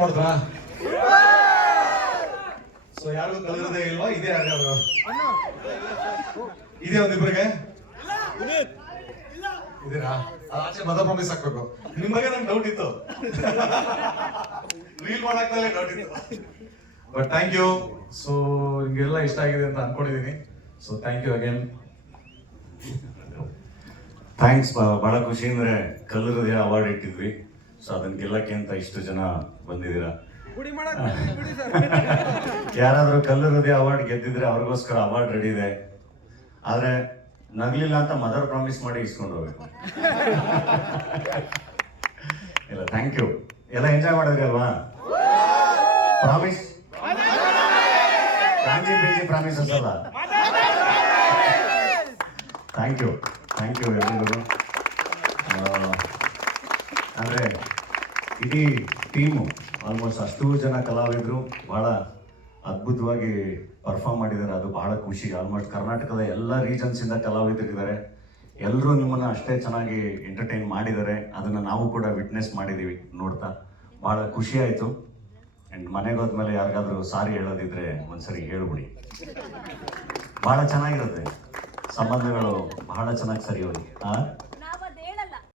ಮಾಡಿದ್ರಾ? ಸೊ ಯಾರಿಗೂ ಕಲಿಯೋದೇ ಇಲ್ವಾ? ಇದೆ ಯಾರ್ಯಾರು ಇದೆ ಒಂದಿಬ್ರಿಗೆ ಇದೀರಾ? ಆಚೆ ಮದ ಪ್ರಾಮಿಸ್ ಹಾಕ್ಬೇಕು. ನಿಮ್ ಬಗ್ಗೆ ನಂಗೆ ಡೌಟ್ ಇತ್ತು, ರೀಲ್ ಮಾಡಾಕ್ದಲ್ಲೇ ಡೌಟ್ ಇತ್ತು. But thank you. ಸೊ ನಿಮ್ಗೆಲ್ಲ ಇಷ್ಟ ಆಗಿದೆ ಅಂತ ಅನ್ಕೊಂಡಿದೀನಿ. So thank you again. Thanks. ಬಹಳ ಖುಷಿ ಅಂದ್ರೆ ಕಲ್ಲು ಹೃದಯ ಅವಾರ್ಡ್ ಇಟ್ಟಿದ್ವಿ. ಸೊ ಅದನ್ನ ಗೆಲ್ಲಕ್ಕೆ ಅಂತ ಇಷ್ಟು ಜನ ಬಂದಿದ್ದೀರಾ. ಯಾರಾದ್ರೂ ಕಲ್ಲು ಹೃದಯ ಅವಾರ್ಡ್ ಗೆದ್ದಿದ್ರೆ ಅವ್ರಿಗೋಸ್ಕರ ಅವಾರ್ಡ್ ರೆಡಿ ಇದೆ. ಆದ್ರೆ ನಗ್ಲಿಲ್ಲ ಅಂತ ಮದರ್ ಪ್ರಾಮಿಸ್ ಮಾಡಿ ಇಸ್ಕೊಂಡು ಹೋಗ್ಬೇಕು. ಇಲ್ಲ, ಥ್ಯಾಂಕ್ ಯು. ಎಲ್ಲ ಎಂಜಾಯ್ ಮಾಡಿದ್ರಿ ಅಲ್ವಾ? ಪ್ರಾಮಿಸ್ ಫ್ಯಾಮಿಲಿ ಪೇಜಿ ಪ್ರಾಮಿಸಸ್ ಅಲ್ಲ. ಥ್ಯಾಂಕ್ ಯು ಎಲ್ಲರಿಗೂ. ಅಂದರೆ ಇಡೀ ಟೀಮು ಆಲ್ಮೋಸ್ಟ್ ಅಷ್ಟು ಜನ ಕಲಾವಿದರು ಭಾಳ ಅದ್ಭುತವಾಗಿ ಪರ್ಫಾರ್ಮ್ ಮಾಡಿದ್ದಾರೆ. ಅದು ಬಹಳ ಖುಷಿ. ಆಲ್ಮೋಸ್ಟ್ ಕರ್ನಾಟಕದ ಎಲ್ಲ ರೀಜನ್ಸಿಂದ ಕಲಾವಿದರಿದ್ದಾರೆ. ಎಲ್ಲರೂ ನಿಮ್ಮನ್ನು ಅಷ್ಟೇ ಚೆನ್ನಾಗಿ ಎಂಟರ್ಟೈನ್ ಮಾಡಿದ್ದಾರೆ. ಅದನ್ನು ನಾವು ಕೂಡ ವಿಟ್ನೆಸ್ ಮಾಡಿದ್ದೀವಿ ನೋಡ್ತಾ. ಭಾಳ ಖುಷಿ ಆಯಿತು. ಆ್ಯಂಡ್ ಮನೆಗೆ ಹೋದ್ಮೇಲೆ ಯಾರಿಗಾದ್ರೂ ಸಾರಿ ಹೇಳೋದಿದ್ರೆ ಒಂದ್ಸರಿ ಹೇಳ್ಬಿಡಿ. ಭಾಳ ಚೆನ್ನಾಗಿರುತ್ತೆ, ಸಂಬಂಧಗಳು ಬಹಳ ಚೆನ್ನಾಗಿ ಸರಿ ಹೋಗಿ.